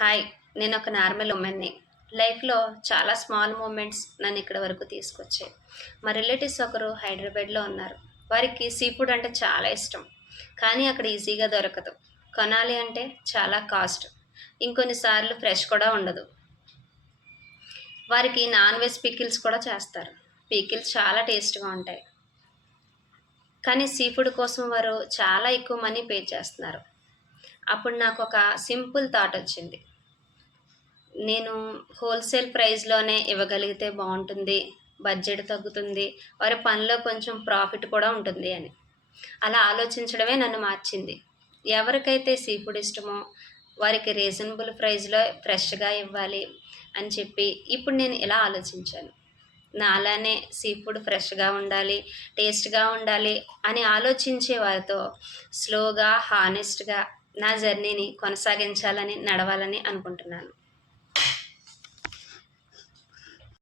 Hi! నేనొక normal ఉమెన్‌ని. లైఫ్‌లో చాలా స్మాల్ మూమెంట్స్ నన్ను ఇక్కడి వరకు తీసుకొచ్చాయి. మా రిలేటివ్స్ ఒకరు హైదరాబాద్‌లో ఉన్నారు. వారికి సీ ఫుడ్ అంటే చాలా ఇష్టం. కానీ అక్కడ ఈజీగా దొరకదు. కొనాలి అంటే చాలా కాస్ట్. ఇంకొన్ని సార్లు ఫ్రెష్ కూడా ఉండదు. వారికి నాన్ వెజ్ పికిల్స్ కూడా చేస్తారు. పికిల్స్ చాలా టేస్ట్‌గా ఉంటాయి. కానీ సీ ఫుడ్ కోసం వారు చాలా ఎక్కువ మనీ పే చేస్తున్నారు. అప్పుడు నాకొక సింపుల్ థాట్ వచ్చింది. నేను హోల్‌సేల్ ప్రైస్‌లోనే ఇవ్వగలిగితే బావుంటుంది. బడ్జెట్ తగ్గుతుంది. వారి పనిలో కొంచెం ప్రాఫిట్ కూడా ఉంటుంది అని. అలా ఆలోచించడమే నన్ను మార్చింది. ఎవరికైతే సీ ఫుడ్ ఇష్టమో వారికి రీజనబుల్ ప్రైస్‌లో ఫ్రెష్‌గా ఇవ్వాలి అని చెప్పి ఇప్పుడు నేను ఇలా ఆలోచించాను. నాలానే సీ ఫుడ్ ఫ్రెష్‌గా ఉండాలి, టేస్ట్‌గా ఉండాలి అని ఆలోచించే వారితో స్లోగా, హానెస్ట్‌గా నా జర్నీని కొనసాగించాలని, నడవాలని అనుకుంటున్నాను.